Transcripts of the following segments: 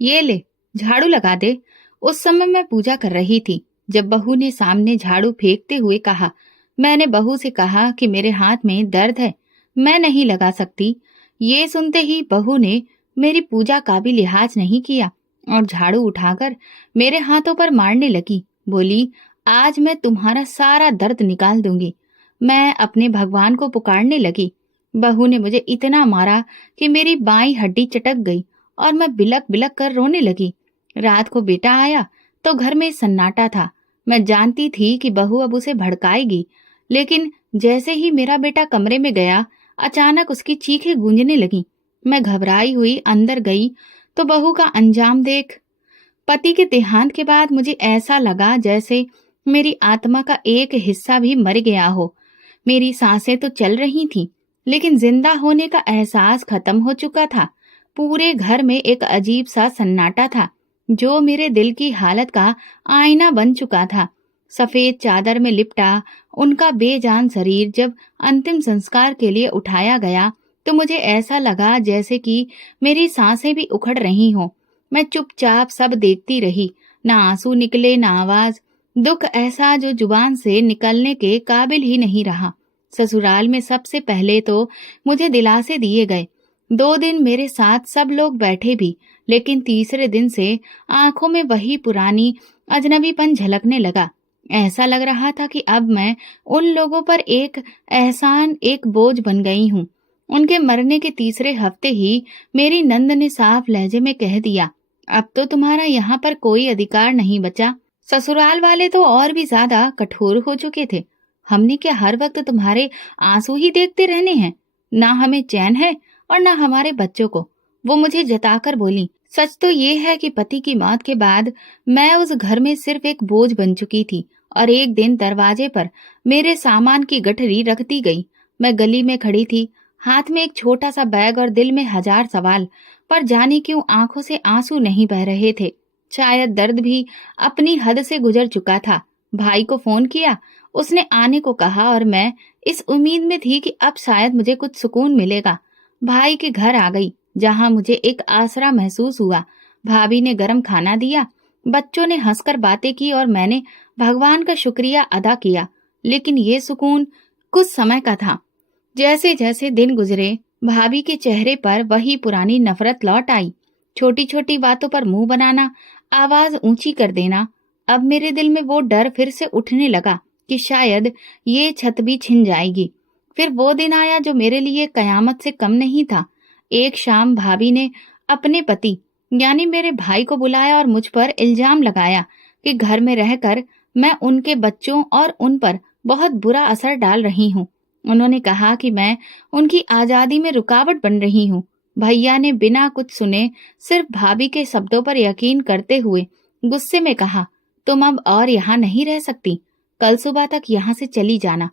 ये ले, झाड़ू लगा दे। उस समय मैं पूजा कर रही थी जब बहू ने सामने झाड़ू फेंकते हुए कहा। मैंने बहू से कहा कि मेरे हाथ में दर्द है, मैं नहीं लगा सकती। ये सुनते ही बहू ने मेरी पूजा का भी लिहाज नहीं किया और झाड़ू उठाकर मेरे हाथों पर मारने लगी। बोली, आज मैं तुम्हारा सारा दर्द निकाल दूंगी। मैं अपने भगवान को पुकारने लगी। बहू ने मुझे इतना मारा कि मेरी बाईं हड्डी चटक गई और मैं बिलक बिलक कर रोने लगी। रात को बेटा आया तो घर में सन्नाटा था। मैं जानती थी कि बहू अब उसे भड़काएगी, लेकिन जैसे ही मेरा बेटा कमरे में गया, अचानक उसकी चीखें गूंजने लगी। मैं घबराई हुई अंदर गई तो बहू का अंजाम देख, पति के देहांत के बाद मुझे ऐसा लगा जैसे मेरी आत्मा का एक हिस्सा भी मर गया हो। मेरी सांसें तो चल रही थीं, लेकिन जिंदा होने का एहसास खत्म हो चुका था। पूरे घर में एक अजीब सा सन्नाटा था, जो मेरे दिल की हालत का आईना बन चुका था। सफेद चादर में लिपटा उनका बेजान शरीर जब अंतिम संस्कार के लिए उठाया गया, तो मुझे ऐसा लगा जैसे कि मेरी सांसें भी उखड़ रही हों। मैं चुपचाप सब देखती रही, ना आंसू निकले ना आवाज। दुख ऐसा जो जुबान से निकलने के काबिल ही नहीं रहा। ससुराल में सबसे पहले तो मुझे दिलासे दिए गए। 2 दिन मेरे साथ सब लोग बैठे भी, लेकिन तीसरे दिन से आंखों में वही पुरानी अजनबीपन झलकने लगा। ऐसा लग रहा था कि अब मैं उन लोगों पर एक एहसान, एक बोझ बन गई हूँ। उनके मरने के तीसरे हफ्ते ही मेरी नंद ने साफ लहजे में कह दिया, अब तो तुम्हारा यहाँ पर कोई अधिकार नहीं बचा। ससुराल वाले तो और भी ज्यादा कठोर हो चुके थे। हमने क्या हर वक्त तुम्हारे आंसू ही देखते रहने हैं? ना हमें चैन है और ना हमारे बच्चों को। वो मुझे जताकर बोली, सच तो ये है कि पति की मौत के बाद मैं उस घर में सिर्फ एक बोझ बन चुकी थी और एक दिन दरवाजे पर मेरे सामान की गठरी रख दी गई। मैं गली में खड़ी थी, हाथ में एक छोटा सा बैग और दिल में हजार सवाल, पर जाने क्यों आंखों से आंसू नहीं बह रहे थे। शायद दर्द भी अपनी हद से गुजर चुका था। भाई को फोन किया, उसने आने को कहा और मैं इस उम्मीद में थी कि अब शायद मुझे कुछ सुकून मिलेगा। भाई के घर आ गई, जहां मुझे एक आसरा महसूस हुआ। भाभी ने गरम खाना दिया, बच्चों ने हंसकर बातें की और मैंने भगवान का शुक्रिया अदा किया। लेकिन ये सुकून कुछ समय का था। जैसे जैसे दिन गुजरे, भाभी के चेहरे पर वही पुरानी नफरत लौट आई। छोटी छोटी बातों पर मुंह बनाना, आवाज ऊंची कर देना। अब मेरे दिल में वो डर फिर से उठने लगा कि शायद ये छत भी छिन जाएगी। फिर वो दिन आया जो मेरे लिए कयामत से कम नहीं था। एक शाम भाभी ने अपने पति यानी मेरे भाई को बुलाया और मुझ पर इल्जाम लगाया कि घर में रहकर मैं उनके बच्चों और उन पर बहुत बुरा असर डाल रही हूँ। उन्होंने कहा कि मैं उनकी आजादी में रुकावट बन रही हूँ। भैया ने बिना कुछ सुने सिर्फ भाभी के शब्दों पर यकीन करते हुए गुस्से में कहा, तुम अब और यहाँ नहीं रह सकती, कल सुबह तक यहाँ से चली जाना।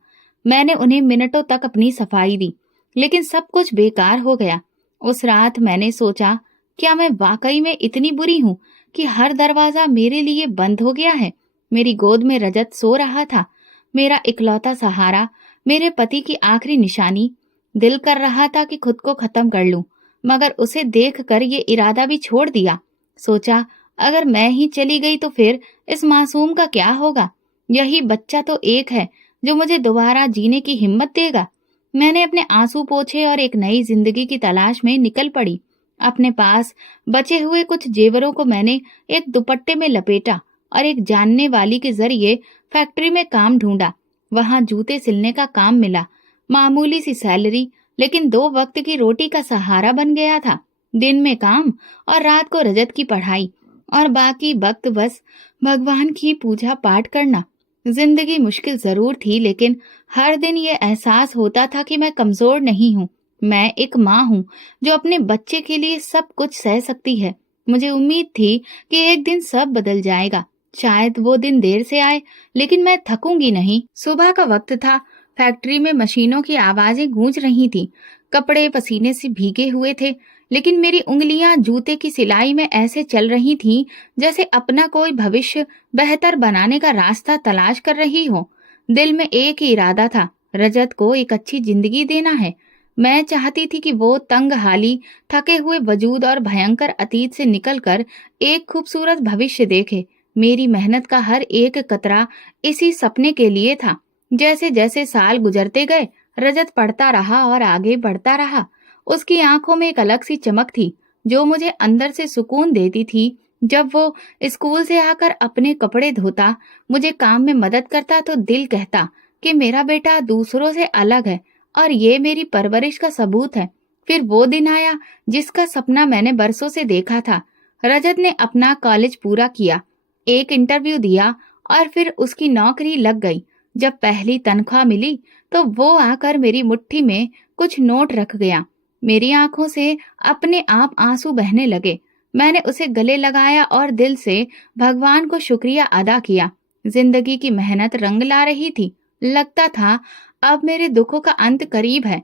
मैंने उन्हें मिनटों तक अपनी सफाई दी, लेकिन सब कुछ बेकार हो गया। उस रात मैंने सोचा, क्या मैं वाकई में इतनी बुरी हूँ कि हर दरवाजा मेरे लिए बंद हो गया है? मेरी गोद में रजत सो रहा था, मेरा इकलौता सहारा, मेरे पति की आखिरी निशानी। दिल कर रहा था कि खुद को खत्म कर लूं, मगर उसे देखकर ये इरादा भी छोड़ दिया। सोचा, अगर मैं ही चली गई तो फिर इस मासूम का क्या होगा? यही बच्चा तो एक है जो मुझे दोबारा जीने की हिम्मत देगा। मैंने अपने आंसू पोंछे और एक नई जिंदगी की तलाश में निकल पड़ी। अपने पास बचे हुए कुछ जेवरों को मैंने एक दुपट्टे में लपेटा और एक जानने वाली के जरिए फैक्ट्री में काम ढूंढा। वहां जूते सिलने का काम मिला। मामूली सी सैलरी, लेकिन 2 वक्त की रोटी का सहारा बन गया था। दिन में काम और रात को रजत की पढ़ाई, और बाकी वक्त बस भगवान की पूजा पाठ करना। जिंदगी मुश्किल जरूर थी, लेकिन हर दिन ये एहसास होता था कि मैं कमजोर नहीं हूँ। मैं एक माँ हूँ जो अपने बच्चे के लिए सब कुछ सह सकती है। मुझे उम्मीद थी कि एक दिन सब बदल जाएगा। शायद वो दिन देर से आए, लेकिन मैं थकूंगी नहीं। सुबह का वक्त था। फैक्ट्री में मशीनों की आवाजें गूंज रही थीं। कपड़े पसीने से भीगे हुए थे, लेकिन मेरी उंगलियां जूते की सिलाई में ऐसे चल रही थीं जैसे अपना कोई भविष्य बेहतर बनाने का रास्ता तलाश कर रही हो। दिल में एक ही इरादा था, रजत को एक अच्छी जिंदगी देना है। मैं चाहती थी कि वो तंग हाली, थके हुए वजूद और भयंकर अतीत से निकलकर एक खूबसूरत भविष्य देखे। मेरी मेहनत का हर एक कतरा इसी सपने के लिए था। जैसे जैसे साल गुजरते गए, रजत पढ़ता रहा और आगे बढ़ता रहा। उसकी आंखों में एक अलग सी चमक थी, जो मुझे अंदर से सुकून देती थी। जब वो स्कूल से आकर अपने कपड़े धोता, मुझे काम में मदद करता, तो दिल कहता कि मेरा बेटा दूसरों से अलग है और ये मेरी परवरिश का सबूत है। फिर वो दिन आया जिसका सपना मैंने बरसों से देखा था। रजत ने अपना कॉलेज पूरा किया, एक इंटरव्यू दिया और फिर उसकी नौकरी लग गई। जब पहली तनख्वाह मिली तो वो आकर मेरी मुट्ठी में कुछ नोट रख गया। मेरी आंखों से अपने आप आंसू बहने लगे। मैंने उसे गले लगाया और दिल से भगवान को शुक्रिया अदा किया। जिंदगी की मेहनत रंग ला रही थी। लगता था अब मेरे दुखों का अंत करीब है।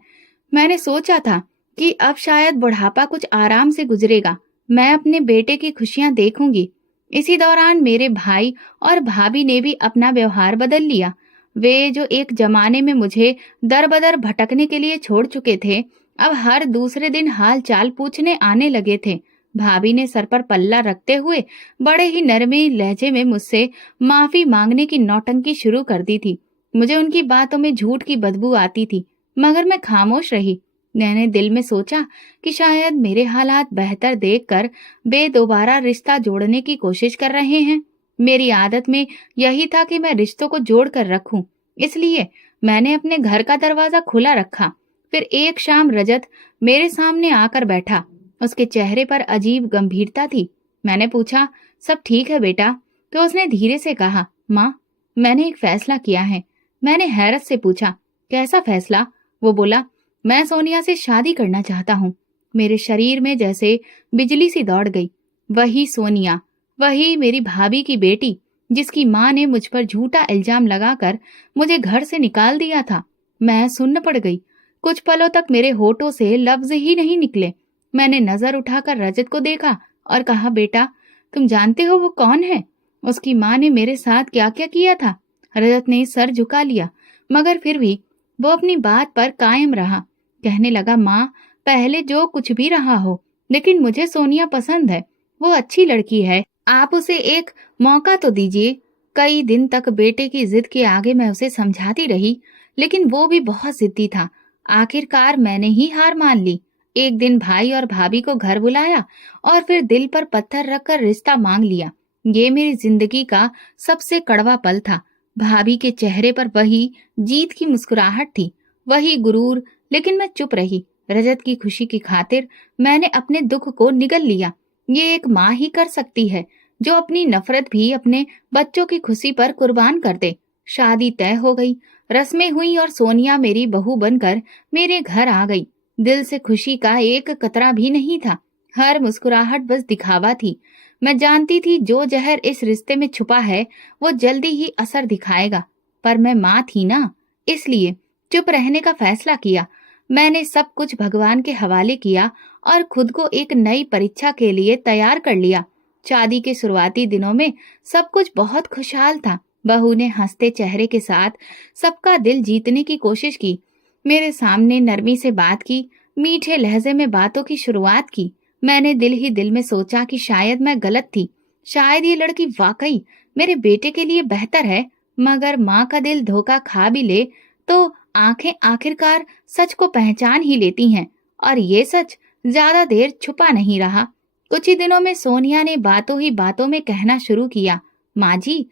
मैंने सोचा था कि अब शायद बुढ़ापा कुछ आराम से गुजरेगा, मैं अपने बेटे की खुशियां देखूंगी। इसी दौरान मेरे भाई और भाभी ने भी अपना व्यवहार बदल लिया। वे जो एक जमाने में मुझे दर बदर भटकने के लिए छोड़ चुके थे, अब हर दूसरे दिन हाल चाल पूछने आने लगे थे। भाभी ने सर पर पल्ला रखते हुए बड़े ही नरमी लहजे में मुझसे माफी मांगने की नौटंकी शुरू कर दी थी। मुझे उनकी बातों में झूठ की बदबू आती थी, मगर मैं खामोश रही। मैंने दिल में सोचा कि शायद मेरे हालात बेहतर देखकर वे दोबारा रिश्ता जोड़ने की कोशिश कर रहे हैं। मेरी आदत में यही था कि मैं रिश्तों को जोड़ कर रखूं, इसलिए मैंने अपने घर का दरवाजा खुला रखा। फिर एक शाम रजत मेरे सामने आकर बैठा। उसके चेहरे पर अजीब गंभीरता थी। मैंने पूछा, सब ठीक है बेटा? तो उसने धीरे से कहा, माँ, मैंने एक फैसला किया है। मैंने हैरत से पूछा, कैसा फैसला? वो बोला, मैं सोनिया से शादी करना चाहता हूँ। मेरे शरीर में जैसे बिजली सी दौड़ गई। वही सोनिया, वही मेरी भाभी की बेटी, जिसकी माँ ने मुझ पर झूठा इल्जाम लगाकर मुझे घर से निकाल दिया था। मैं सुन्न पड़ गई। कुछ पलों तक मेरे होठों से लफ्ज ही नहीं निकले। मैंने नजर उठाकर रजत को देखा और कहा, बेटा, तुम जानते हो वो कौन है? उसकी माँ ने मेरे साथ क्या क्या किया था? रजत ने सर झुका लिया, मगर फिर भी वो अपनी बात पर कायम रहा। कहने लगा, माँ, पहले जो कुछ भी रहा हो, लेकिन मुझे सोनिया पसंद है। वो अच्छी लड़की है, आप उसे एक मौका तो दीजिए। कई दिन तक बेटे की जिद के आगे मैं उसे समझाती रही, लेकिन वो भी बहुत जिद्दी था। आखिरकार मैंने ही हार मान ली। एक दिन भाई और भाभी को घर बुलाया और फिर दिल पर पत्थर रखकर रिश्ता मांग लिया। ये मेरी जिंदगी का सबसे कड़वा पल था। भाभी के चेहरे पर वही जीत की मुस्कुराहट थी, वही गुरूर, लेकिन मैं चुप रही। रजत की खुशी की खातिर मैंने अपने दुख को निगल लिया। ये एक माँ ही कर सकती है, जो अपनी नफरत भी अपने बच्चों की खुशी पर कुर्बान कर दे। शादी तय हो गई, रस्में हुई और सोनिया मेरी बहू बनकर मेरे घर आ गई। दिल से खुशी का एक कतरा भी नहीं था। हर मुस्कुराहट बस दिखावा थी। मैं जानती थी जो जहर इस रिश्ते में छुपा है वो जल्दी ही असर दिखाएगा, पर मैं माँ थी ना, इसलिए चुप रहने का फैसला किया। मैंने सब कुछ भगवान के हवाले किया और खुद को एक नई परीक्षा के लिए तैयार कर लिया। शादी के शुरुआती दिनों में सब कुछ बहुत खुशहाल था। बहू ने हंसते चेहरे के साथ सबका दिल जीतने की कोशिश की, मेरे सामने नरमी से बात की, मीठे लहजे में बातों की शुरुआत की। मैंने दिल ही दिल में सोचा कि शायद मैं गलत थी, शायद ये लड़की वाकई मेरे बेटे के लिए बेहतर है। मगर माँ का दिल धोखा खा भी ले तो आंखें आखिरकार सच को पहचान ही लेती हैं, और ये सच ज्यादा देर छुपा नहीं रहा। कुछ ही दिनों में सोनिया ने बातों ही बातों में कहना शुरू किया, माँ जी,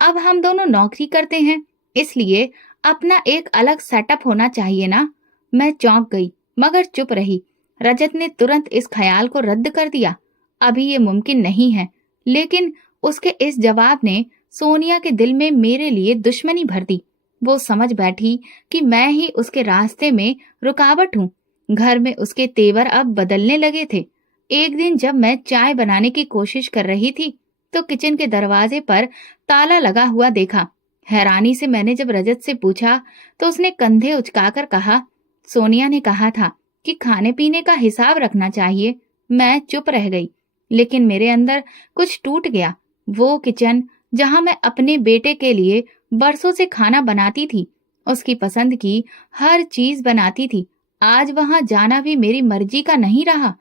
अब हम दोनों नौकरी करते हैं, इसलिए अपना एक अलग सेटअप होना चाहिए ना। मैं चौंक गई, मगर चुप रही। रजत ने तुरंत इस ख्याल को रद्द कर दिया, अभी ये मुमकिन नहीं है। लेकिन उसके इस जवाब ने सोनिया के दिल में मेरे लिए दुश्मनी भर दी। वो समझ बैठी कि मैं ही उसके रास्ते में रुकावट हूँ। घर में उसके तेवर अब बदलने लगे थे। एक दिन जब मैं चाय बनाने की कोशिश कर रही थी तो किचन के दरवाजे पर ताला लगा हुआ देखा। हैरानी से मैंने जब रजत से पूछा तो उसने कंधे उचकाकर कहा, सोनिया ने कहा था कि खाने पीने का हिसाब रखना चाहिए। मैं चुप रह गई, लेकिन मेरे अंदर कुछ टूट गया। वो किचन जहां मैं अपने बेटे के लिए बरसों से खाना बनाती थी, उसकी पसंद की हर चीज बनाती थी, आज वहां जाना भी मेरी मर्जी का नहीं रहा।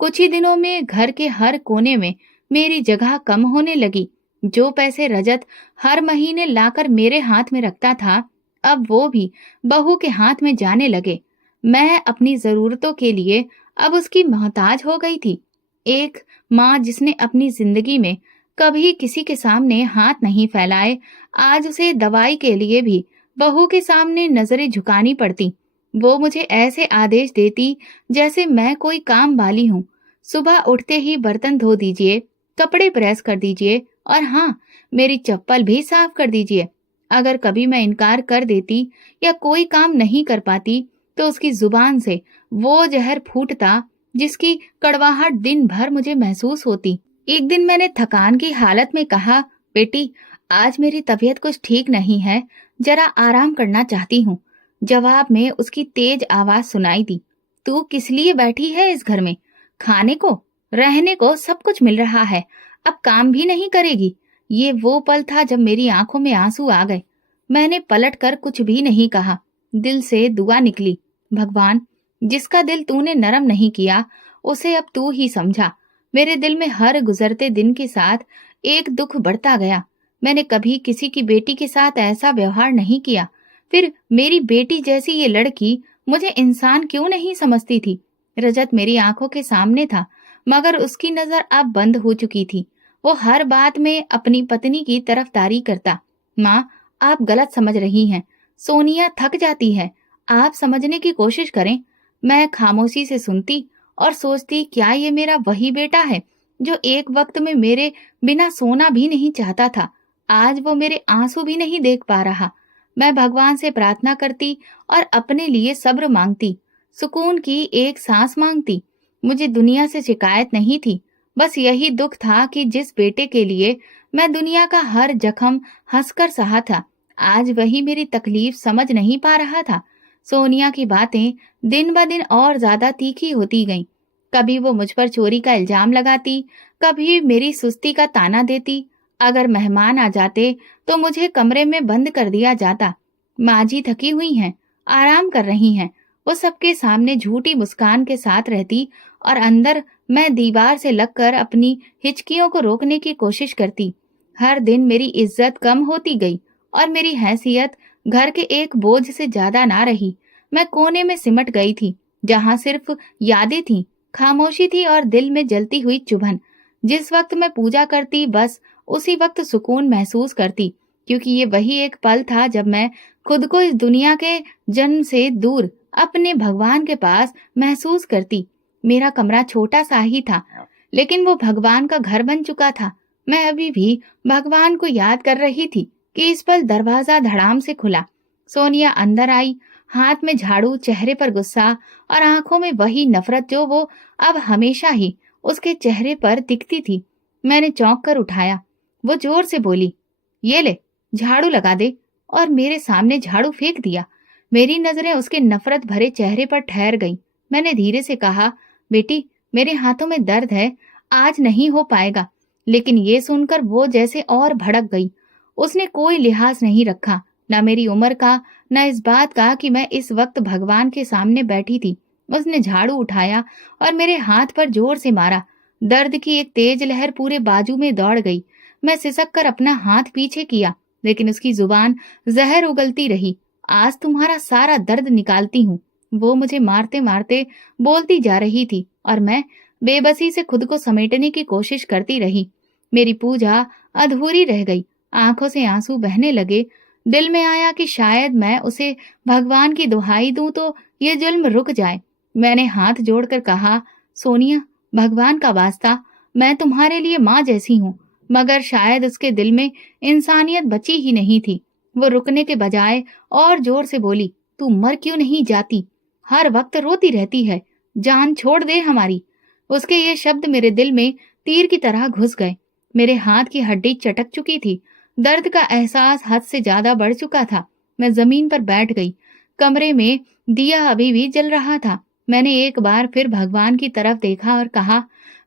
कुछ ही दिनों में घर के हर कोने में मेरी जगह कम होने लगी। जो पैसे रजत हर महीने लाकर मेरे हाथ में रखता था, अब वो भी बहू के हाथ में जाने लगे। मैं अपनी जरूरतों के लिए अब उसकी मोहताज हो गई थी। एक माँ जिसने अपनी जिंदगी में कभी किसी के सामने हाथ नहीं फैलाए, आज उसे दवाई के लिए भी बहू के सामने नजरें झुकानी पड़ती। वो मुझे ऐसे आदेश देती जैसे मैं कोई काम वाली हूँ। सुबह उठते ही बर्तन धो दीजिए, कपड़े प्रेस कर दीजिए और हाँ, मेरी चप्पल भी साफ कर दीजिए। अगर कभी मैं इनकार कर देती या कोई काम नहीं कर पाती तो उसकी जुबान से वो जहर फूटता जिसकी कड़वाहट दिन भर मुझे महसूस होती। एक दिन मैंने थकान की हालत में कहा, बेटी, आज मेरी तबीयत कुछ ठीक नहीं है, जरा आराम करना चाहती हूँ। जवाब में उसकी तेज आवाज सुनाई दी, तू किस लिए बैठी है इस घर में? खाने को, रहने को सब कुछ मिल रहा है, अब काम भी नहीं करेगी? ये वो पल था जब मेरी आंखों में आंसू आ गए। मैंने पलट कर कुछ भी नहीं कहा। दिल से दुआ निकली, भगवान, जिसका दिल तूने नरम नहीं किया उसे अब तू ही समझा। मेरे दिल में हर गुजरते दिन के साथ एक दुख बढ़ता गया। मैंने कभी किसी की बेटी के साथ ऐसा व्यवहार नहीं किया। फिर मेरी बेटी जैसी ये लड़की मुझे इंसान क्यों नहीं समझती थी? रजत मेरी आंखों के सामने था, मगर उसकी नजर अब बंद हो चुकी थी। वो हर बात में अपनी पत्नी की तरफदारी करता। माँ, आप गलत समझ रही हैं। सोनिया थक जाती है, आप समझने की कोशिश करें। मैं खामोशी से सुनती और सोचती, क्या ये मेरा वही बेटा है जो एक वक्त में मेरे बिना सोना भी नहीं चाहता था? आज वो मेरे आंसू भी नहीं देख पा रहा। मैं भगवान से प्रार्थना करती और अपने लिए सब्र मांगती, सुकून की एक सांस मांगती। मुझे दुनिया से शिकायत नहीं थी, बस यही दुख था कि जिस बेटे के लिए मैं दुनिया का हर जख्म हंसकर सहा था, आज वही मेरी तकलीफ समझ नहीं पा रहा था। सोनिया की बातें दिन ब दिन और ज्यादा तीखी होती गईं। कभी वो मुझ पर चोरी का इल्जाम लगाती, कभी मेरी सुस्ती का ताना देती। अगर मेहमान आ जाते तो मुझे कमरे में बंद कर दिया जाता। माँ जी थकी हुई हैं, आराम कर रही हैं, वो सबके सामने झूठी मुस्कान के साथ रहती और अंदर मैं दीवार से लगकर अपनी हिचकियों को रोकने की कोशिश करती। हर दिन मेरी इज्जत कम होती गई और मेरी हैसियत घर के एक बोझ से ज्यादा ना रही। मैं कोने में सिमट गई थी, जहां सिर्फ यादें थीं, खामोशी थी और दिल में जलती हुई चुभन। जिस वक्त मैं पूजा करती, बस उसी वक्त सुकून महसूस करती, क्योंकि ये वही एक पल था जब मैं खुद को इस दुनिया के जन्म से दूर अपने भगवान के पास महसूस करती। मेरा कमरा छोटा सा ही था, लेकिन वो भगवान का घर बन चुका था। मैं अभी भी भगवान को याद कर रही थी कि इस पल दरवाजा धड़ाम से खुला। सोनिया अंदर आई, हाथ में झाड़ू, चेहरे पर गुस्सा और आंखों में वही नफरत जो वो अब हमेशा ही उसके चेहरे पर दिखती थी। मैंने चौंक कर उठाया। वो जोर से बोली, ये ले, झाड़ू लगा दे, और मेरे सामने झाड़ू फेंक दिया। मेरी नजरें उसके नफरत भरे चेहरे पर ठहर गईं। मैंने धीरे से कहा, बेटी, मेरे हाथों में दर्द है, आज नहीं हो पाएगा। लेकिन ये सुनकर वो जैसे और भड़क गई। उसने कोई लिहाज नहीं रखा, न मेरी उम्र का, न इस बात का कि मैं इस वक्त भगवान के सामने बैठी थी। उसने झाड़ू उठाया और मेरे हाथ पर जोर से मारा। दर्द की एक तेज लहर पूरे बाजू में दौड़ गई। मैं सिसक कर अपना हाथ पीछे किया, लेकिन उसकी जुबान जहर उगलती रही। आज तुम्हारा सारा दर्द निकालती हूँ, वो मुझे मारते मारते बोलती जा रही थी और मैं बेबसी से खुद को समेटने की कोशिश करती रही। मेरी पूजा अधूरी रह गई। आंखों से आंसू बहने लगे। दिल में आया कि शायद मैं उसे भगवान की दुहाई दूं तो ये जुल्म रुक जाए। मैंने हाथ जोड़कर कहा, सोनिया, भगवान का वास्ता, मैं तुम्हारे लिए माँ जैसी हूँ। मगर शायद उसके दिल में इंसानियत बची ही नहीं थी। वो रुकने के बजाय और जोर से बोली, तू मर क्यों नहीं जाती? हर वक्त रोती रहती है, जान छोड़ दे हमारी। उसके ये शब्द मेरे दिल में तीर की तरह घुस गए। मेरे हाथ की हड्डी चटक चुकी थी। दर्द का एहसास हद से ज्यादा बढ़ चुका था। मैं जमीन पर बैठ गई। कमरे में दिया अभी भी जल रहा था। मैंने एक बार फिर भगवान की तरफ देखा और कहा,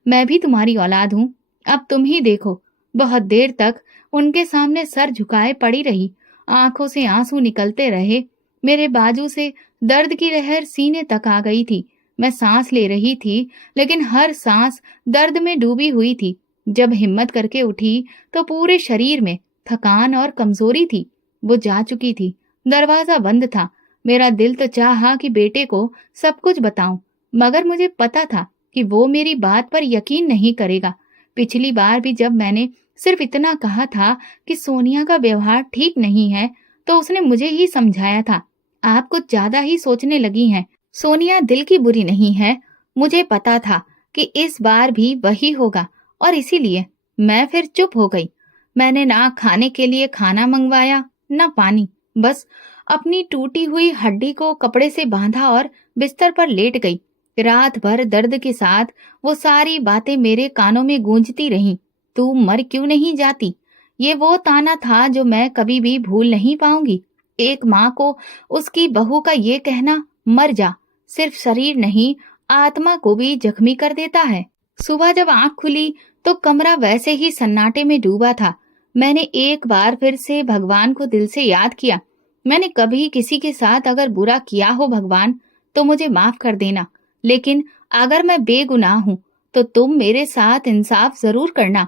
मैं भी तुम्हारी औलाद हूँ, अब तुम ही देखो। बहुत देर तक उनके सामने सर झुकाए पड़ी रही। आंखों से आंसू निकलते रहे। मेरे बाजू से दर्द की लहर सीने तक आ गई थी। मैं सांस ले रही थी, लेकिन हर सांस दर्द में डूबी हुई थी। जब हिम्मत करके उठी तो पूरे शरीर में थकान और कमजोरी थी। वो जा चुकी थी। दरवाजा बंद था। मेरा दिल तो चाहा कि बेटे को सब कुछ बताऊं, मगर मुझे पता था कि वो मेरी बात पर यकीन नहीं करेगा। पिछली बार भी जब मैंने सिर्फ इतना कहा था कि सोनिया का व्यवहार ठीक नहीं है, तो उसने मुझे ही समझाया था, आप कुछ ज्यादा ही सोचने लगी हैं। सोनिया दिल की बुरी नहीं है। मुझे पता था कि इस बार भी वही होगा, और इसीलिए मैं फिर चुप हो गई। मैंने ना खाने के लिए खाना मंगवाया, ना पानी। बस अपनी टूटी हुई हड्डी को कपड़े से बांधा और बिस्तर पर लेट गई। रात भर दर्द के साथ वो सारी बातें मेरे कानों में गूंजती रहीं। तू मर क्यों नहीं जाती? ये वो ताना था जो मैं कभी भी भूल नहीं पाऊंगी। एक माँ को उसकी बहू का ये कहना, मर जा, सिर्फ शरीर नहीं, आत्मा को भी जख्मी कर देता है। सुबह जब आंख खुली तो कमरा वैसे ही सन्नाटे में डूबा था। मैंने एक बार फिर से भगवान को दिल से याद किया। मैंने कभी किसी के साथ अगर बुरा किया हो भगवान, तो मुझे माफ कर देना, लेकिन अगर मैं बेगुनाह हूँ तो तुम मेरे साथ इंसाफ जरूर करना।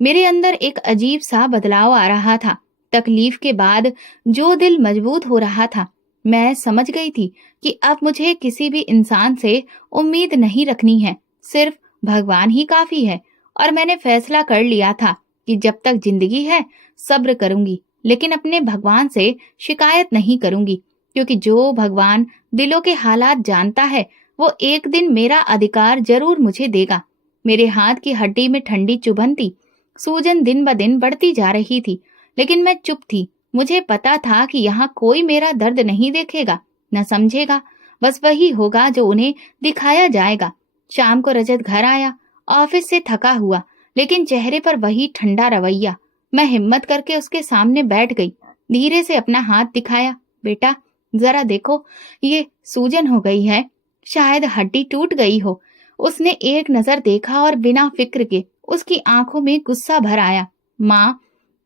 मेरे अंदर एक अजीब सा बदलाव आ रहा था। तकलीफ के बाद जो दिल मजबूत हो रहा था। मैं समझ गई थी कि अब मुझे किसी भी इंसान से उम्मीद नहीं रखनी है, सिर्फ भगवान ही काफी है। और मैंने फैसला कर लिया था कि जब तक जिंदगी है सब्र करूंगी, लेकिन अपने भगवान से शिकायत नहीं करूंगी, क्योंकि जो भगवान दिलों के हालात जानता है, वो एक दिन मेरा अधिकार जरूर मुझे देगा। मेरे हाथ की हड्डी में ठंडी चुभन थी। सूजन दिन ब दिन बढ़ती जा रही थी, लेकिन मैं चुप थी। मुझे पता था कि यहाँ कोई मेरा दर्द नहीं देखेगा, न समझेगा। बस वही होगा जो उन्हें दिखाया जाएगा। शाम को रजत घर आया, ऑफिस से थका हुआ, लेकिन चेहरे पर वही ठंडा रवैया। मैं हिम्मत करके उसके सामने बैठ गई। धीरे से अपना हाथ दिखाया। बेटा, जरा देखो, ये सूजन हो गई है, शायद हड्डी टूट गई हो। उसने एक नजर देखा और बिना फिक्र के उसकी आंखों में गुस्सा भर आया। माँ,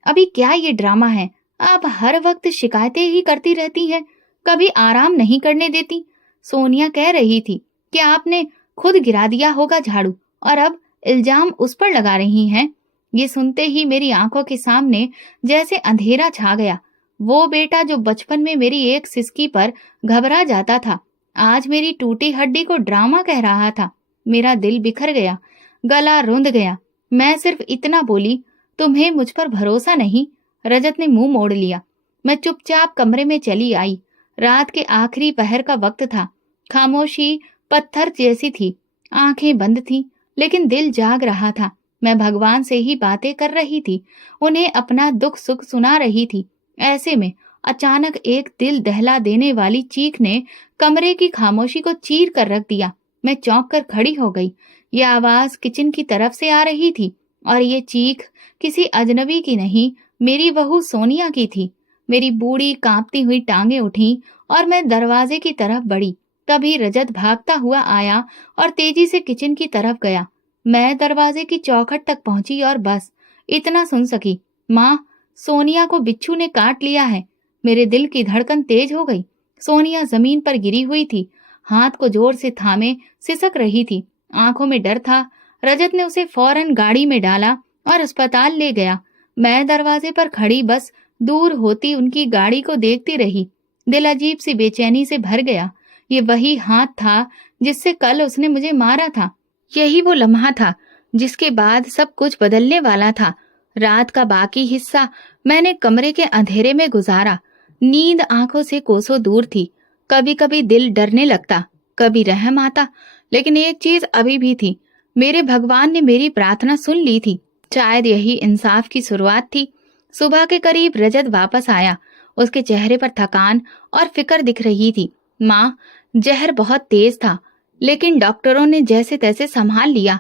अभी क्या ये ड्रामा है? आप हर वक्त शिकायतें ही करती रहती हैं, कभी आराम नहीं करने देती। सोनिया कह रही थी कि आपने खुद गिरा दिया होगा झाड़ू, और अब इल्जाम उस पर लगा रही हैं। ये सुनते ही मेरी आंखों के सामने जैसे अंधेरा छा गया। वो बेटा जो बचपन में मेरी एक सिसकी पर घबरा जाता था, आज मेरी टूटी हड्डी को ड्रामा कह रहा था। मेरा दिल बिखर गया, गला रुंध गया। मैं सिर्फ इतना बोली, तुम्हें मुझ पर भरोसा नहीं? रजत ने मुंह मोड़ लिया। मैं चुपचाप कमरे में चली आई। रात के आखिरी पहर का वक्त था। खामोशी पत्थर जैसी थी। आंखें बंद थीं, लेकिन दिल जाग रहा था। मैं भगवान से ही बातें कर रही थी, उन्हें अपना दुख सुख सुना रही थी। ऐसे में अचानक एक दिल दहला देने वाली चीख ने कमरे की खामोशी को चीर कर रख दिया। मैं चौंक कर खड़ी हो गई। यह आवाज किचन की तरफ से आ रही थी, और ये चीख किसी अजनबी की नहीं, मेरी बहू सोनिया की थी। मेरी बूढ़ी कांपती हुई टांगें उठी और मैं दरवाजे की तरफ बढ़ी। तभी रजत भागता हुआ आया और तेजी से किचन की तरफ गया। मैं दरवाजे की चौखट तक पहुंची और बस इतना सुन सकी, माँ, सोनिया को बिच्छू ने काट लिया है। मेरे दिल की धड़कन तेज हो गई। सोनिया जमीन पर गिरी हुई थी, हाथ को जोर से थामे सिसक रही थी। आंखों में डर था। रजत ने उसे फौरन गाड़ी में डाला और अस्पताल ले गया। मैं दरवाजे पर खड़ी बस दूर होती उनकी गाड़ी को देखती रही। दिल अजीब सी बेचैनी से भर गया। ये वही हाथ था जिससे कल उसने मुझे मारा था। यही वो लम्हा था जिसके बाद सब कुछ बदलने वाला था। रात का बाकी हिस्सा मैंने कमरे के अंधेरे में गुजारा। नींद आंखों से कोसों दूर थी। कभी कभी दिल डरने लगता, कभी रहम आता, लेकिन एक चीज अभी भी थी, मेरे भगवान ने मेरी प्रार्थना सुन ली थी। शायद यही इंसाफ की शुरुआत थी। सुबह के करीब रजत वापस आया। उसके चेहरे पर थकान और फिक्र दिख रही थी। माँ, जहर बहुत तेज था, लेकिन डॉक्टरों ने जैसे तैसे संभाल लिया।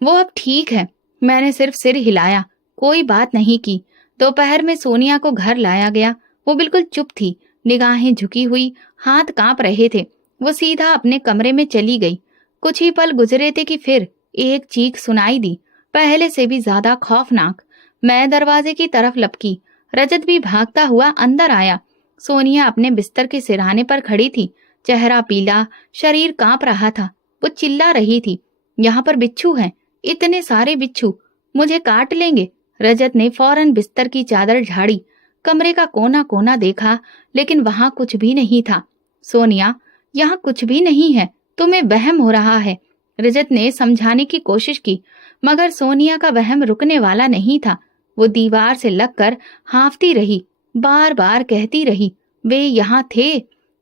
वो अब ठीक है। मैंने सिर्फ सिर हिलाया, कोई बात नहीं की। दोपहर में सोनिया को घर लाया गया। वो बिल्कुल चुप थी, निगाहें झुकी हुई, हाथ कांप रहे थे। वो सीधा अपने कमरे में चली गई। कुछ ही पल गुजरे थे कि फिर एक चीख सुनाई दी, पहले से भी ज्यादा खौफनाक। मैं दरवाजे की तरफ लपकी। रजत भी भागता हुआ अंदर आया। सोनिया अपने बिस्तर के सिरहाने पर खड़ी थी, चेहरा पीला, शरीर कांप रहा था। वो चिल्ला रही थी, यहाँ पर बिच्छू हैं, इतने सारे बिच्छू, मुझे काट लेंगे। रजत ने फौरन बिस्तर की चादर झाड़ी, कमरे का कोना कोना देखा, लेकिन वहां कुछ भी नहीं था। सोनिया, यहाँ कुछ भी नहीं है, तुम्हें वहम हो रहा है। रजत ने समझाने की कोशिश की, मगर सोनिया का वहम रुकने वाला नहीं था। वो दीवार से लगकर हाँफती रही, बार बार कहती रही, वे यहाँ थे,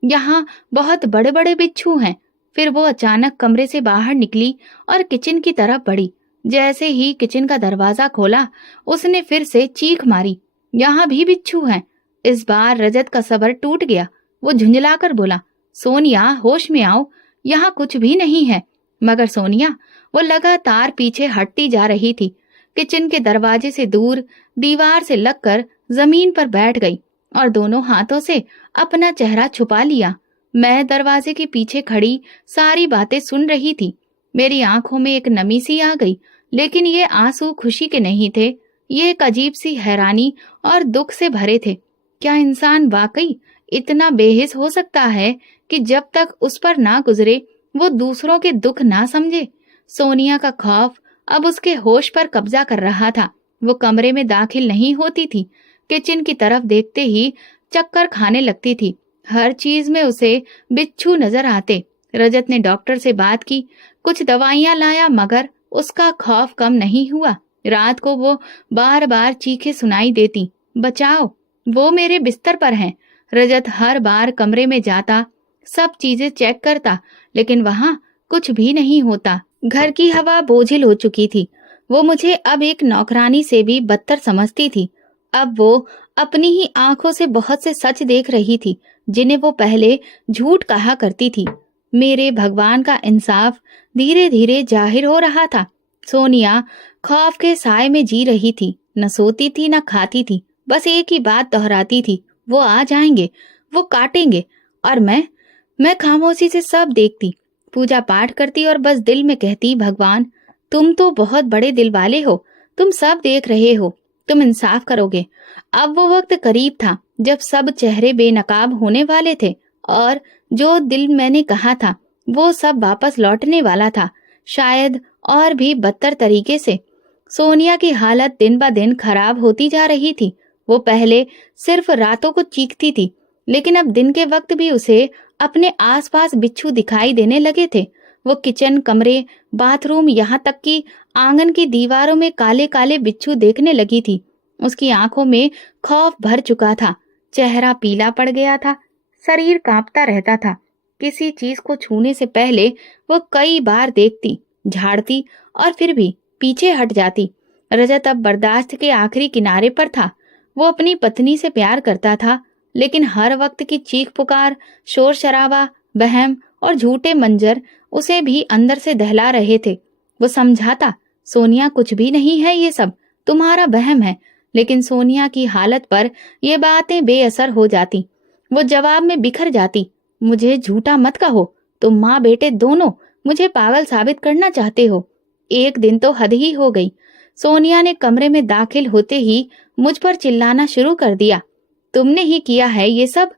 यहाँ बहुत बड़े बड़े बिच्छू हैं। फिर वो अचानक कमरे से बाहर निकली और किचन की तरफ बढ़ी। जैसे ही किचन का दरवाजा खोला, उसने फिर से चीख मारी, यहाँ भी बिच्छू हैं। इस बार रजत का सब्र टूट गया। वो झुंझलाकर बोला, सोनिया होश में आओ, यहाँ कुछ भी नहीं है। मगर सोनिया, वो लगातार पीछे हटती जा रही थी। किचन के दरवाजे से दूर दीवार से लगकर जमीन पर बैठ गई और दोनों हाथों से अपना चेहरा छुपा लिया। मैं दरवाजे के पीछे खड़ी सारी बातें सुन रही थी। मेरी आंखों में एक नमी सी आ गई, लेकिन ये आंसू खुशी के नहीं थे। ये एक अजीब सी हैरानी और दुख से भरे थे। क्या इंसान वाकई इतना बेहिस हो सकता है कि जब तक उस पर ना गुजरे वो दूसरों के दुख ना समझे? सोनिया का खौफ अब उसके होश पर कब्जा कर रहा था। वो कमरे में दाखिल नहीं होती थी। किचन की तरफ देखते ही चक्कर खाने लगती थी। हर चीज में उसे बिच्छू नजर आते। रजत ने डॉक्टर से बात की, कुछ दवाइयां लाया, मगर उसका खौफ कम नहीं हुआ। रात को वो बार बार चीखें सुनाई देती, बचाओ, वो मेरे बिस्तर पर हैं। रजत हर बार कमरे में जाता, सब चीजें चेक करता, लेकिन वहां कुछ भी नहीं होता। घर की हवा बोझिल हो चुकी थी। वो मुझे अब एक नौकरानी से भी बदतर समझती थी। अब वो अपनी ही आंखों से बहुत से सच देख रही थी, जिन्हें वो पहले झूठ कहा करती थी। मेरे भगवान का इंसाफ धीरे धीरे जाहिर हो रहा था। सोनिया खौफ के साए में जी रही थी, न सोती थी न खाती थी, बस एक ही बात दोहराती थी, वो आ जाएंगे, वो काटेंगे। और मैं खामोशी से सब देखती, पूजा पाठ करती और बस दिल में कहती, भगवान तुम तो बहुत बड़े दिल वाले हो, तुम सब देख रहे हो, तुम इंसाफ करोगे। अब वो वक्त करीब था जब सब चेहरे बेनकाब होने वाले थे और जो दिल मैंने कहा था वो सब वापस लौटने वाला था, शायद और भी बदतर तरीके से। सोनिया की हालत दिन ब दिन खराब होती जा रही थी। वो पहले सिर्फ रातों को चीखती थी, लेकिन अब दिन के वक्त भी उसे अपने आसपास बिच्छू दिखाई देने लगे थे। वो किचन, कमरे, बाथरूम, यहाँ तक कि आंगन की दीवारों में काले काले बिच्छू देखने लगी थी। उसकी आंखों में खौफ भर चुका था, चेहरा पीला पड़ गया था, शरीर कांपता रहता था। किसी चीज को छूने से पहले वो कई बार देखती, झाड़ती और फिर भी पीछे हट जाती। रजत अब बर्दाश्त के आखिरी किनारे पर था। वो अपनी पत्नी से प्यार करता था, लेकिन हर वक्त की चीख पुकार, शोर शराबा, बहम और झूठे मंजर उसे भी अंदर से दहला रहे थे। वो समझाता, सोनिया कुछ भी नहीं है, ये सब तुम्हारा वहम है, लेकिन सोनिया की हालत पर ये बातें बेअसर हो जाती। वो जवाब में बिखर जाती, मुझे झूठा मत कहो, तुम माँ बेटे दोनों मुझे पागल साबित करना चाहते हो। एक दिन तो हद ही हो गई। सोनिया ने कमरे में दाखिल होते ही मुझ पर चिल्लाना शुरू कर दिया, तुमने ही किया है ये सब,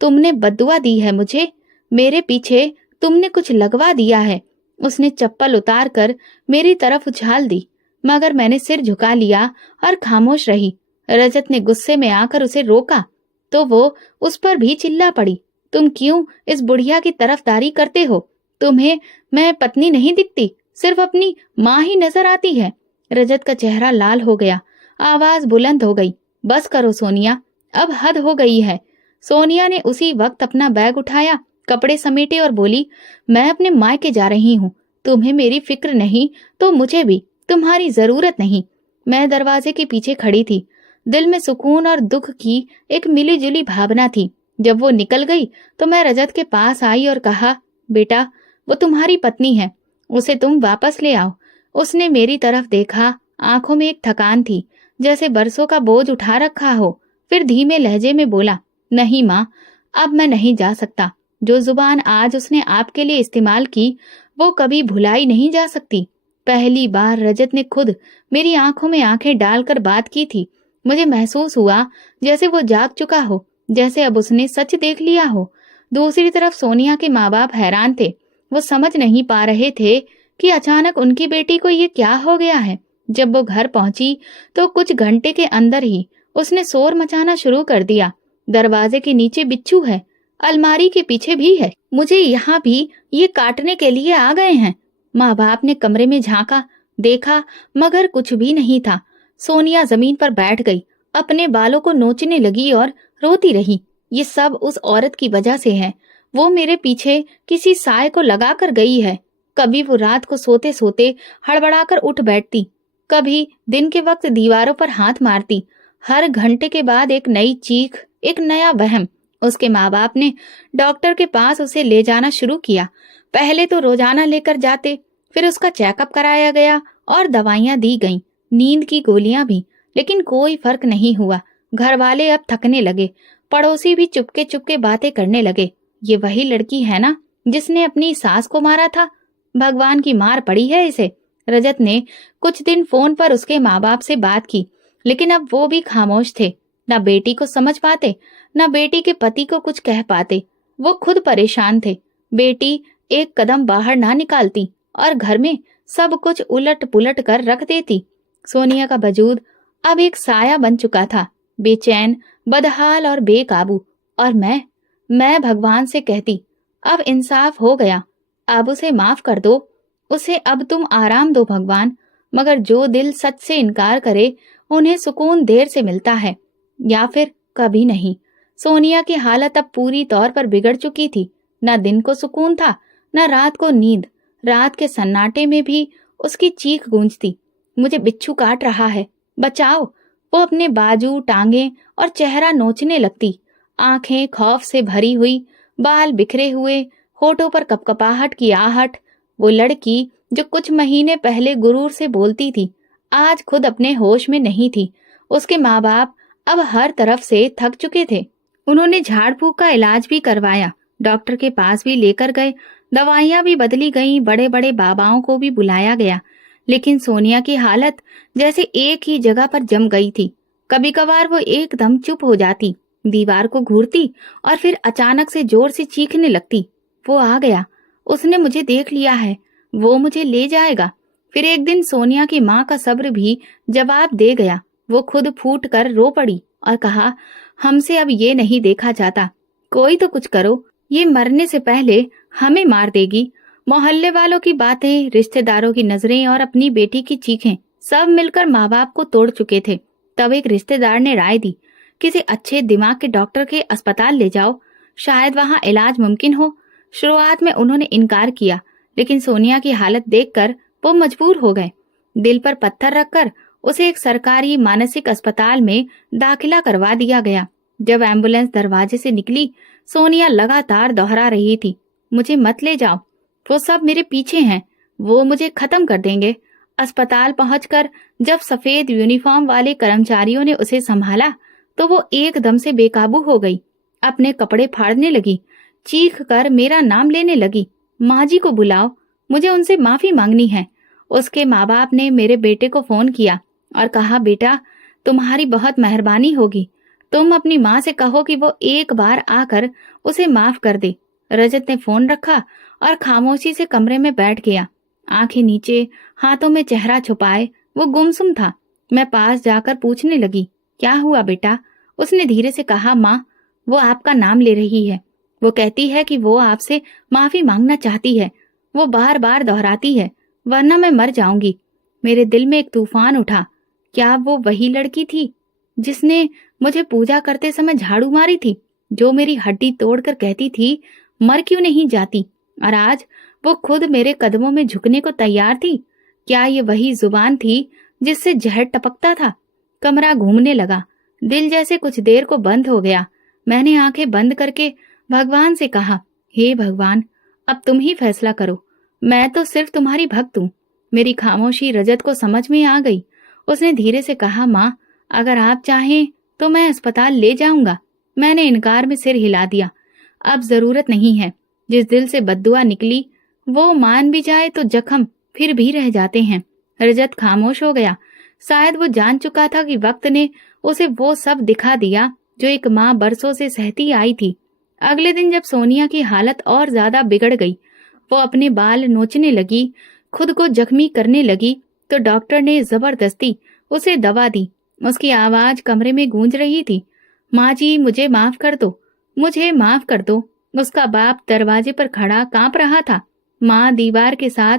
तुमने बद्दुआ दी है मुझे, मेरे पीछे तुमने कुछ लगवा दिया है। उसने चप्पल उतार कर मेरी तरफ उछाल दी, मगर मैंने सिर झुका लिया और खामोश रही। रजत ने गुस्से में आकर उसे रोका तो वो उस पर भी चिल्ला पड़ी, तुम क्यों इस बुढ़िया की तरफदारी करते हो? तुम्हें मैं पत्नी नहीं दिखती, सिर्फ अपनी माँ ही नजर आती है। रजत का चेहरा लाल हो गया, आवाज बुलंद हो गई, बस करो सोनिया, अब हद हो गई है। सोनिया ने उसी वक्त अपना बैग उठाया, कपड़े समेटे और बोली, मैं अपने मायके जा रही हूँ, तुम्हें मेरी फिक्र नहीं तो मुझे भी तुम्हारी जरूरत नहीं। मैं दरवाजे के पीछे खड़ी थी। दिल में सुकून और दुख की एक मिली जुली भावना थी। जब वो निकल गई तो मैं रजत के पास आई और कहा, बेटा वो तुम्हारी पत्नी है, उसे तुम वापस ले आओ। उसने मेरी तरफ देखा, आंखों में एक थकान थी, जैसे बरसों का बोझ उठा रखा हो। फिर धीमे लहजे में बोला, नहीं माँ, अब मैं नहीं जा सकता। जो जुबान आज उसने आपके लिए इस्तेमाल की वो कभी भुलाई नहीं जा सकती। पहली बार रजत ने खुद मेरी आंखों में आंखें डालकर बात की थी। मुझे महसूस हुआ जैसे वो जाग चुका हो। जैसे अब उसने सच देख लिया हो। दूसरी तरफ सोनिया के माँ बाप हैरान थे। वो समझ नहीं पा रहे थे कि अचानक उनकी बेटी को ये क्या हो गया है। जब वो घर पहुंची तो कुछ घंटे के अंदर ही उसने शोर मचाना शुरू कर दिया। दरवाजे के नीचे बिच्छू है, अलमारी के पीछे भी है, मुझे यहाँ भी ये काटने के लिए आ गए हैं। माँ बाप ने कमरे में झांका, देखा, मगर कुछ भी नहीं था। सोनिया जमीन पर बैठ गई, अपने बालों को नोचने लगी और रोती रही। ये सब उस औरत की वजह से है। वो मेरे पीछे किसी साय को लगा कर गई है। कभी वो रात को सोते सोते हड़बड़ाकर उठ बैठती, कभी दिन के वक्त दीवारों पर हाथ मारती। हर घंटे के बाद एक नई चीख, एक नया वहम। उसके माँ बाप ने डॉक्टर के पास उसे ले जाना शुरू किया। पहले तो रोजाना लेकर जाते, फिर उसका चेकअप कराया गया और दवाइयां दी गईं, नींद की गोलियां भी, लेकिन कोई फर्क नहीं हुआ। घर वाले अब थकने लगे, पड़ोसी भी चुपके चुपके बातें करने लगे। ये वही लड़की है ना जिसने अपनी सास को मारा था? भगवान की मार पड़ी है इसे। रजत ने कुछ दिन फोन पर उसके माँ बाप से बात की, लेकिन अब वो भी खामोश थे। न बेटी को समझ पाते, न बेटी के पति को कुछ कह पाते। वो खुद परेशान थे। बेटी एक कदम बाहर ना निकालती और घर में सब कुछ उलट पुलट कर रख देती। सोनिया का वजूद अब एक साया बन चुका था, बेचैन, बदहाल और बेकाबू। और मैं भगवान से कहती, अब इंसाफ हो गया, अब उसे माफ कर दो, उसे अब तुम आराम दो भगवान। मगर जो दिल सच से इनकार करे उन्हें सुकून देर से मिलता है, या फिर कभी नहीं। सोनिया की हालत अब पूरी तौर पर बिगड़ चुकी थी। न दिन को सुकून था, न रात को नींद। रात के सन्नाटे में भी उसकी चीख गूंजती, मुझे बिच्छू काट रहा है, बचाओ। वो अपने बाजू, टांगे और चेहरा नोचने लगती, आंखें खौफ से भरी हुई, बाल बिखरे हुए, होठों पर कपकपाहट की आहट। वो लड़की जो कुछ महीने पहले गुरूर से बोलती थी, आज खुद अपने होश में नहीं थी। उसके माँ बाप अब हर तरफ से थक चुके थे। उन्होंने झाड़ फूक का इलाज भी करवाया, डॉक्टर के पास भी लेकर गए, दवाइयां भी बदली गईं, बड़े बड़े बाबाओं को भी बुलाया गया। लेकिन सोनिया की हालत जैसे एक ही जगह पर जम गई थी। कभी कभार वो एकदम चुप हो जाती, दीवार को घूरती और फिर अचानक से जोर से चीखने लगती, वो आ गया, उसने मुझे देख लिया है, वो मुझे ले जाएगा। फिर एक दिन सोनिया की माँ का सब्र भी जवाब दे गया। वो खुद फूट कर रो पड़ी और कहा, हमसे अब ये नहीं देखा जाता, कोई तो कुछ करो, ये मरने से पहले हमें मार देगी। मोहल्ले वालों की बातें, रिश्तेदारों की नजरें और अपनी बेटी की चीखें सब मिलकर माँ बाप को तोड़ चुके थे। तब एक रिश्तेदार ने राय दी, किसी अच्छे दिमाग के डॉक्टर के अस्पताल ले जाओ, शायद वहाँ इलाज मुमकिन हो। शुरुआत में उन्होंने इनकार किया, लेकिन सोनिया की हालत देखकर वो मजबूर हो गए। दिल पर पत्थर रखकर उसे एक सरकारी मानसिक अस्पताल में दाखिला करवा दिया गया। जब एम्बुलेंस दरवाजे से निकली, सोनिया लगातार दोहरा रही थी, मुझे मत ले जाओ, वो सब मेरे पीछे हैं, वो मुझे खत्म कर देंगे। अस्पताल पहुंचकर जब सफेद यूनिफॉर्म वाले कर्मचारियों ने उसे संभाला तो वो एकदम से बेकाबू हो गई, अपने कपड़े फाड़ने लगी, चीख कर मेरा नाम लेने लगी, माँ जी को बुलाओ, मुझे उनसे माफी मांगनी है। उसके माँ बाप ने मेरे बेटे को फोन किया और कहा, बेटा तुम्हारी बहुत मेहरबानी होगी, तुम अपनी माँ से कहो कि वो एक बार आकर उसे माफ कर दे। रजत ने फोन रखा और खामोशी से कमरे में बैठ गया, आंखें नीचे, हाथों में चेहरा छुपाए वो गुमसुम था। मैं पास जाकर पूछने लगी, क्या हुआ बेटा? उसने धीरे से कहा, माँ, वो आपका नाम ले रही है, वो कहती है कि वो आपसे माफी मांगना चाहती है, वो बार बार दोहराती है, वरना मैं मर जाऊंगी। मेरे दिल में एक तूफान उठा। क्या वो वही लड़की थी जिसने मुझे पूजा करते समय झाड़ू मारी थी, जो मेरी हड्डी तोड़कर कहती थी मर क्यों नहीं जाती, और आज वो खुद मेरे कदमों में झुकने को तैयार थी? क्या ये वही जुबान थी जिससे जहर टपकता था? कमरा घूमने लगा, दिल जैसे कुछ देर को बंद हो गया। मैंने आंखें बंद करके भगवान से कहा, हे भगवान, अब तुम ही फैसला करो, मैं तो सिर्फ तुम्हारी भक्त हूँ। मेरी खामोशी रजत को समझ में आ गई। उसने धीरे से कहा, माँ, अगर आप चाहें तो मैं अस्पताल ले जाऊंगा। मैंने इनकार में सिर हिला दिया, अब जरूरत नहीं है। जिस दिल से बद्दुआ निकली वो मान भी जाए तो जख्म फिर भी रह जाते हैं। रजत खामोश हो गया। शायद वो जान चुका था कि वक्त ने उसे वो सब दिखा दिया जो एक माँ बरसों से सहती आई थी। अगले दिन जब सोनिया की हालत और ज्यादा बिगड़ गई, वो अपने बाल नोचने लगी, खुद को जख्मी करने लगी, तो डॉक्टर ने जबरदस्ती उसे दवा दी। उसकी आवाज कमरे में गूंज रही थी, माँ जी मुझे माफ कर दो, मुझे माफ कर दो। उसका बाप दरवाजे पर खड़ा कांप रहा था। माँ दीवार के साथ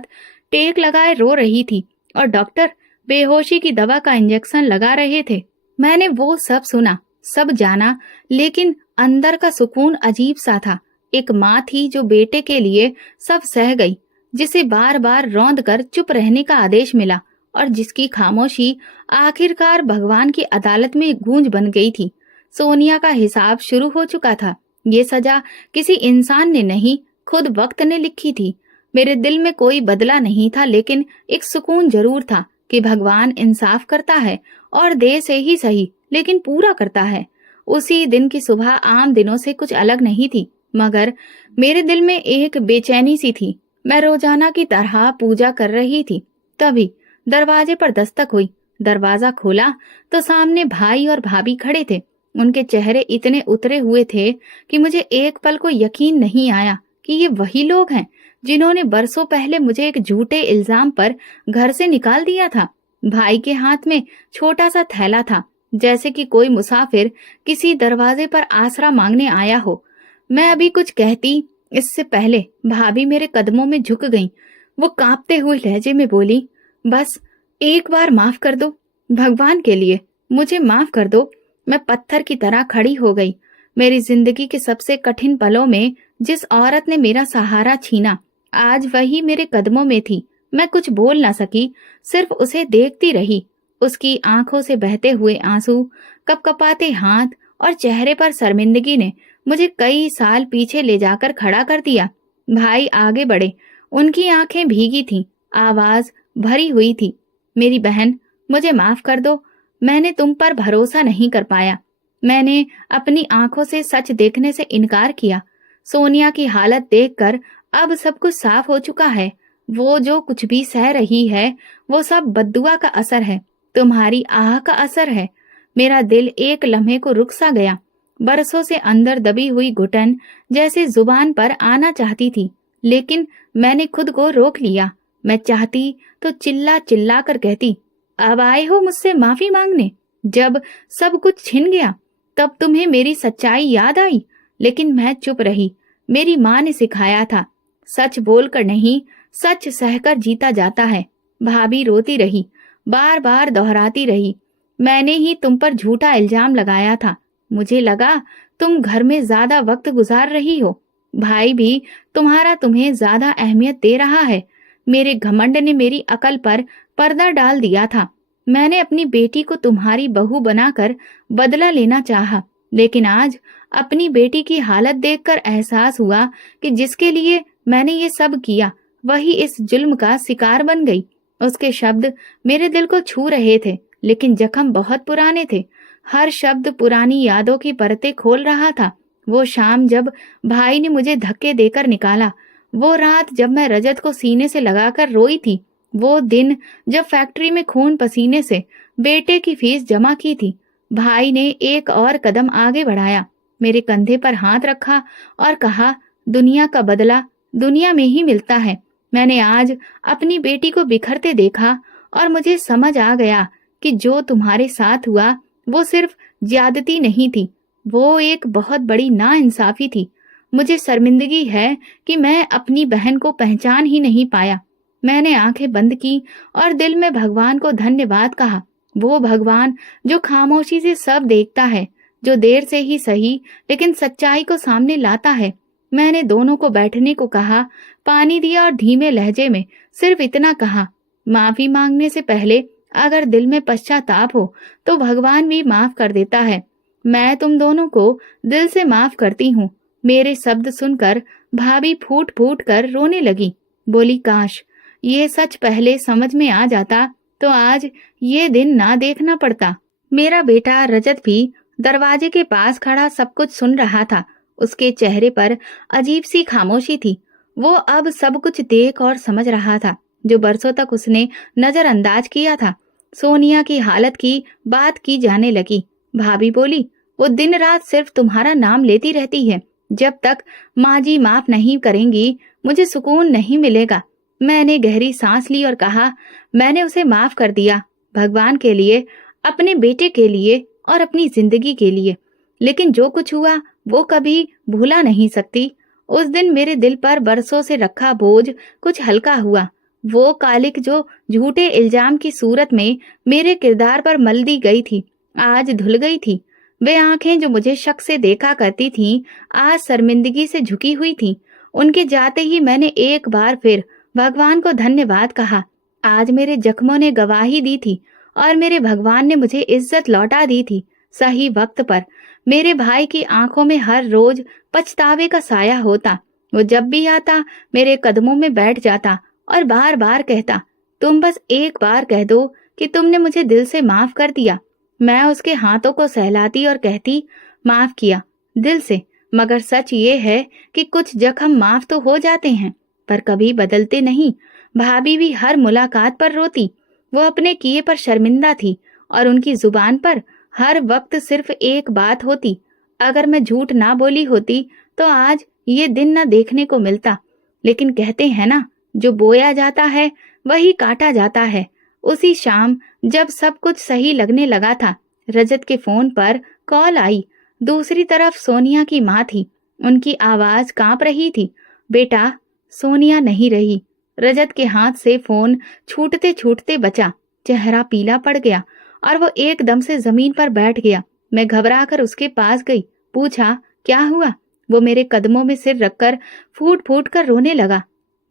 टेक लगाए रो रही थी और डॉक्टर बेहोशी की दवा का इंजेक्शन लगा रहे थे। मैंने वो सब सुना, सब जाना, लेकिन अंदर का सुकून अजीब सा था। एक माँ थी जो बेटे के लिए सब सह गई, जिसे बार बार रौंद कर चुप रहने का आदेश मिला और जिसकी खामोशी आखिरकार भगवान की अदालत में गूंज बन गई थी। सोनिया का हिसाब शुरू हो चुका था। ये सजा किसी इंसान ने नहीं, खुद वक्त ने लिखी थी। मेरे दिल में कोई बदला नहीं था, लेकिन एक सुकून जरूर था कि भगवान इंसाफ करता है और देर से ही सही, लेकिन पूरा करता है। उसी दिन की सुबह आम दिनों से कुछ अलग नहीं थी, मगर मेरे दिल में एक बेचैनी सी थी। मैं रोजाना की तरह पूजा कर रही थी, तभी दरवाजे पर दस्तक हुई। दरवाजा खोला तो सामने भाई और भाभी खड़े थे। उनके चेहरे इतने उतरे हुए थे कि मुझे एक पल को यकीन नहीं आया कि ये वही लोग हैं जिन्होंने बरसों पहले मुझे एक झूठे इल्जाम पर घर से निकाल दिया था। भाई के हाथ में छोटा सा थैला था, जैसे कि कोई मुसाफिर किसी दरवाजे पर आसरा मांगने आया हो। मैं अभी कुछ कहती इससे पहले भाभी मेरे कदमों में झुक गईं। वो कांपते हुए लहजे में बोली, बस एक बार माफ कर दो, भगवान के लिए मुझे माफ कर दो। मैं पत्थर की तरह खड़ी हो गई। मेरी जिंदगी के सबसे कठिन पलों में जिस औरत ने मेरा सहारा छीना, आज वही मेरे कदमों में थी। मैं कुछ बोल ना सकी, सिर्फ उसे देखती रही। उसकी आंखों से बहते हुए आंसू, कपकपाते हाथ और चेहरे पर शर्मिंदगी ने मुझे कई साल पीछे ले जाकर खड़ा कर दिया। भाई आगे बढ़े, उनकी आंखें भीगी थीं, आवाज भरी हुई थी, मेरी बहन मुझे माफ कर दो, मैंने तुम पर भरोसा नहीं कर पाया। मैंने अपनी आंखों से सच देखने से इनकार किया। सोनिया की हालत देखकर अब सब कुछ साफ हो चुका है। वो जो कुछ भी सह रही है, वो सब बद्दुआ का असर है, तुम्हारी आह का असर है। मेरा दिल एक लम्हे को रुक सा गया। बरसों से अंदर दबी हुई घुटन जैसे जुबान पर आना चाहती थी, लेकिन मैंने खुद को रोक लिया। मैं चाहती तो चिल्ला चिल्ला कर कहती, अब आए हो मुझसे माफी मांगने? जब सब कुछ छिन गया तब तुम्हें मेरी सच्चाई याद आई, लेकिन मैं चुप रही। मेरी माँ ने सिखाया था, सच बोलकर नहीं, सच सहकर जीता जाता है। भाभी रोती रही, बार बार दोहराती रही, मैंने ही तुम पर झूठा इल्जाम लगाया था। मुझे लगा तुम घर में ज्यादा वक्त गुजार रही हो। भाई भी तुम्हें ज्यादा अहमियत दे रहा है। मेरे घमंड ने मेरी अकल पर पर्दा डाल दिया था। मैंने अपनी बेटी को तुम्हारी बहू बनाकर बदला लेना चाहा, लेकिन आज अपनी बेटी की हालत देखकर एहसास हुआ कि जिसके लिए मैंने ये सब किया, वही इस जुल्म का शिकार बन गई। उसके शब्द मेरे दिल को छू रहे थे, लेकिन जख्म बहुत पुराने थे। हर शब्द पुरानी यादों की परतें खोल रहा था। वो शाम जब भाई ने मुझे धक्के देकर निकाला, वो रात जब मैं रजत को सीने से लगाकर रोई थी, वो दिन जब फैक्ट्री में खून पसीने से बेटे की फीस जमा की थी। भाई ने एक और कदम आगे बढ़ाया, मेरे कंधे पर हाथ रखा और कहा, दुनिया का बदला दुनिया में ही मिलता है। मैंने आज अपनी बेटी को बिखरते देखा और मुझे समझ आ गया कि जो तुम्हारे साथ हुआ वो सिर्फ ज्यादती नहीं थी, वो एक बहुत बड़ी नाइंसाफी थी। मुझे शर्मिंदगी है कि मैं अपनी बहन को पहचान ही नहीं पाया। मैंने आंखें बंद की और दिल में भगवान को धन्यवाद कहा। वो भगवान जो खामोशी से सब देखता है, जो देर से ही सही लेकिन सच्चाई को सामने लाता है। मैंने दोनों को बैठने को कहा, पानी दिया और धीमे लहजे में सिर्फ इतना कहा, माफी मांगने से पहले अगर दिल में पश्चाताप हो तो भगवान भी माफ कर देता है। मैं तुम दोनों को दिल से माफ करती हूँ। मेरे शब्द सुनकर भाभी फूट फूट कर रोने लगी। बोली, काश ये सच पहले समझ में आ जाता तो आज ये दिन ना देखना पड़ता। मेरा बेटा रजत भी दरवाजे के पास खड़ा सब कुछ सुन रहा था। उसके चेहरे पर अजीब सी खामोशी थी। वो अब सब कुछ देख और समझ रहा था जो बरसों तक उसने नजरअंदाज किया था। सोनिया की हालत की बात की जाने लगी। भाभी बोली, वो दिन रात सिर्फ तुम्हारा नाम लेती रहती है। जब तक माँ जी माफ नहीं करेंगी, मुझे सुकून नहीं मिलेगा। मैंने गहरी सांस ली और कहा, मैंने उसे माफ कर दिया, भगवान के लिए, अपने बेटे के लिए और अपनी जिंदगी के लिए। लेकिन जो कुछ हुआ वो कभी भूला नहीं सकती। उस दिन मेरे दिल पर बरसों से रखा बोझ कुछ हल्का हुआ। वो कालिक जो झूठे इल्जाम की सूरत में मेरे किरदार पर मल दी गई थी, आज धुल गई थी। वे आंखें जो मुझे शक से देखा करती थीं, आज शर्मिंदगी से झुकी हुई थीं। उनके जाते ही मैंने एक बार फिर भगवान को धन्यवाद कहा। आज मेरे जख्मों ने गवाही दी थी और मेरे भगवान ने मुझे इज्जत लौटा दी थी, सही वक्त पर। मेरे भाई की आंखों में हर रोज पछतावे का साया होता। वो जब भी आता मेरे कदमों में बैठ जाता और बार बार कहता, तुम बस एक बार कह दो कि तुमने मुझे दिल से माफ कर दिया। मैं उसके हाथों को सहलाती और कहती, माफ किया दिल से। मगर सच ये है कि कुछ जख्म माफ तो हो जाते हैं, पर कभी बदलते नहीं। भाभी भी हर मुलाकात पर रोती। वो अपने किए पर शर्मिंदा थी और उनकी जुबान पर हर वक्त सिर्फ एक बात होती, अगर मैं झूठ ना बोली होती तो आज ये दिन न देखने को मिलता। लेकिन कहते हैं ना, जो बोया जाता है वही काटा जाता है। उसी शाम जब सब कुछ सही लगने लगा था, रजत के फोन पर कॉल आई। दूसरी तरफ सोनिया की माँ थी। उनकी आवाज कांप रही थी। बेटा, सोनिया नहीं रही। रजत के हाथ से फोन छूटते छूटते बचा। चेहरा पीला पड़ गया और वो एकदम से जमीन पर बैठ गया। मैं घबराकर उसके पास गई, पूछा, क्या हुआ? वो मेरे कदमों में सिर रखकर फूट फूट कर रोने लगा।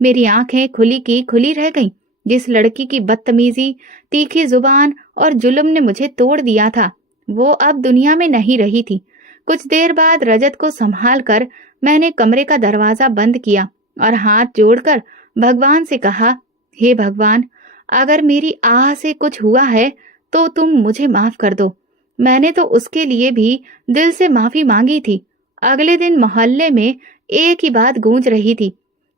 मेरी आंखें खुली की खुली रह गईं। जिस लड़की की बदतमीजी, तीखी जुबान और जुल्म ने मुझे तोड़ दिया था, वो अब दुनिया में नहीं रही थी। कुछ देर बाद रजत को संभाल कर मैंने कमरे का दरवाजा बंद किया और हाथ जोड़कर भगवान से कहा, हे भगवान, अगर मेरी आह से कुछ हुआ है तो तुम मुझे माफ कर दो। मैंने तो उसके लिए भी दिल से माफी मांगी थी। अगले दिन मोहल्ले में एक ही बात गूंज रही थी,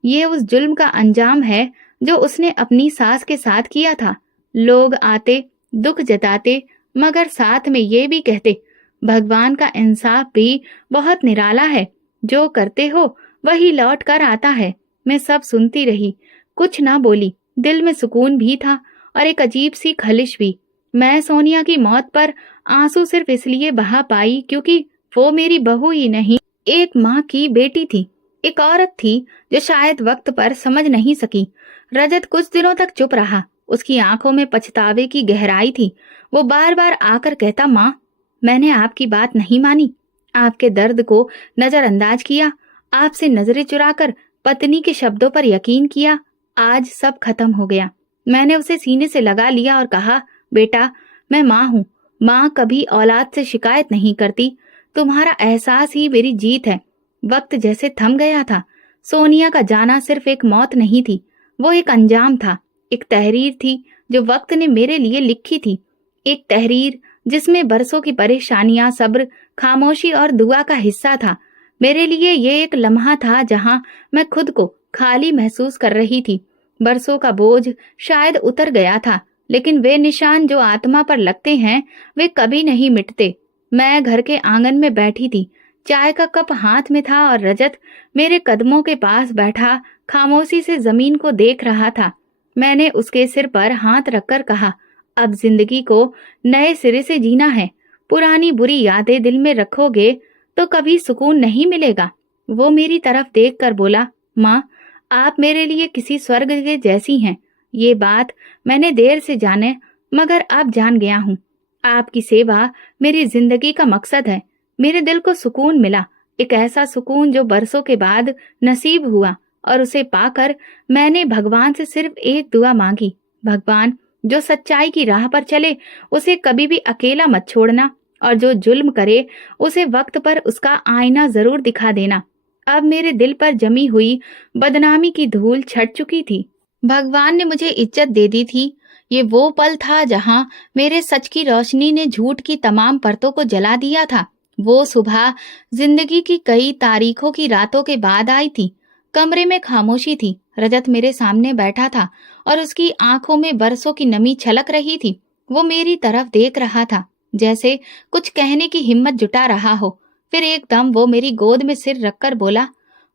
ये उस जुल्म का अंजाम है जो उसने अपनी सास के साथ किया था। लोग आते, दुख जताते, मगर साथ में ये भी कहते, भगवान का इंसाफ भी बहुत निराला है, जो करते हो वही लौट कर आता है। मैं सब सुनती रही, कुछ ना बोली। दिल में सुकून भी था और एक अजीब सी खलिश भी। मैं सोनिया की मौत पर आंसू सिर्फ इसलिए बहा पाई क्योंकि वो मेरी बहू ही नहीं, एक माँ की बेटी थी, एक औरत थी जो शायद वक्त पर समझ नहीं सकी। रजत कुछ दिनों तक चुप रहा। उसकी आंखों में पछतावे की गहराई थी। वो बार बार आकर कहता, माँ, मैंने आपकी बात नहीं मानी, आपके दर्द को नजरअंदाज किया, आपसे नजरें चुराकर पत्नी के शब्दों पर यकीन किया। आज सब खत्म हो गया। मैंने उसे सीने से लगा लिया और कहा, बेटा, मैं माँ हूँ। माँ कभी औलाद से शिकायत नहीं करती। तुम्हारा एहसास ही मेरी जीत है। वक्त जैसे थम गया था। सोनिया का जाना सिर्फ एक मौत नहीं थी, वो एक अंजाम था, एक तहरीर थी जो वक्त ने मेरे लिए लिखी थी। एक तहरीर जिसमें बरसों की परेशानियां, सब्र, खामोशी और दुआ का हिस्सा था। मेरे लिए ये एक लम्हा था जहां मैं खुद को खाली महसूस कर रही थी। बरसों का बोझ शायद उतर गया था, लेकिन वे निशान जो आत्मा पर लगते हैं वे कभी नहीं मिटते। मैं घर के आंगन में बैठी थी। चाय का कप हाथ में था और रजत मेरे कदमों के पास बैठा खामोशी से जमीन को देख रहा था। मैंने उसके सिर पर हाथ रखकर कहा, अब जिंदगी को नए सिरे से जीना है। पुरानी बुरी यादें दिल में रखोगे तो कभी सुकून नहीं मिलेगा। वो मेरी तरफ देखकर बोला, माँ, आप मेरे लिए किसी स्वर्ग के जैसी हैं। ये बात मैंने देर से जाने, मगर अब जान गया हूँ। आपकी सेवा मेरी जिंदगी का मकसद है। मेरे दिल को सुकून मिला, एक ऐसा सुकून जो बरसों के बाद नसीब हुआ, और उसे पाकर मैंने भगवान से सिर्फ एक दुआ मांगी, भगवान, जो सच्चाई की राह पर चले उसे कभी भी अकेला मत छोड़ना, और जो जुल्म करे उसे वक्त पर उसका आईना जरूर दिखा देना। अब मेरे दिल पर जमी हुई बदनामी की धूल छट चुकी थी। भगवान ने मुझे इज्जत दे दी थी। ये वो पल था जहां मेरे सच की रोशनी ने झूठ की तमाम परतों को जला दिया था। वो सुबह जिंदगी की कई तारीखों की रातों के बाद आई थी। कमरे में खामोशी थी। रजत मेरे सामने बैठा था और उसकी आंखों में बरसों की नमी छलक रही थी। वो मेरी तरफ देख रहा था। जैसे कुछ कहने की हिम्मत जुटा रहा हो। फिर एकदम वो मेरी गोद में सिर रखकर बोला,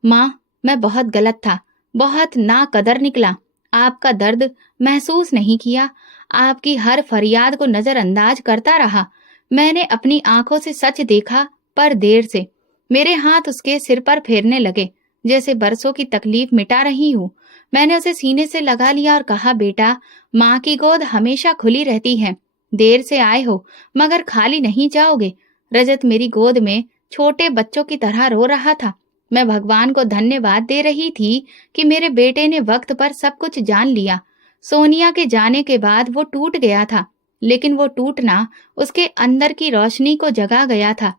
माँ, मैं बहुत गलत था, बहुत नाकदर निकला। आपका दर्द महसूस नहीं किया, आपकी हर फरियाद को नजरअंदाज करता रहा। मैंने अपनी आंखों से सच देखा, पर देर से। मेरे हाथ उसके सिर पर फेरने लगे, जैसे बरसों की तकलीफ मिटा रही हूँ। मैंने उसे सीने से लगा लिया और कहा, बेटा, माँ की गोद हमेशा खुली रहती है। देर से आए हो, मगर खाली नहीं जाओगे। रजत मेरी गोद में छोटे बच्चों की तरह रो रहा था। मैं भगवान को धन्यवाद दे रही थी कि मेरे बेटे ने वक्त पर सब कुछ जान लिया। सोनिया के जाने के बाद वो टूट गया था, लेकिन वो टूटना उसके अंदर की रोशनी को जगा गया था।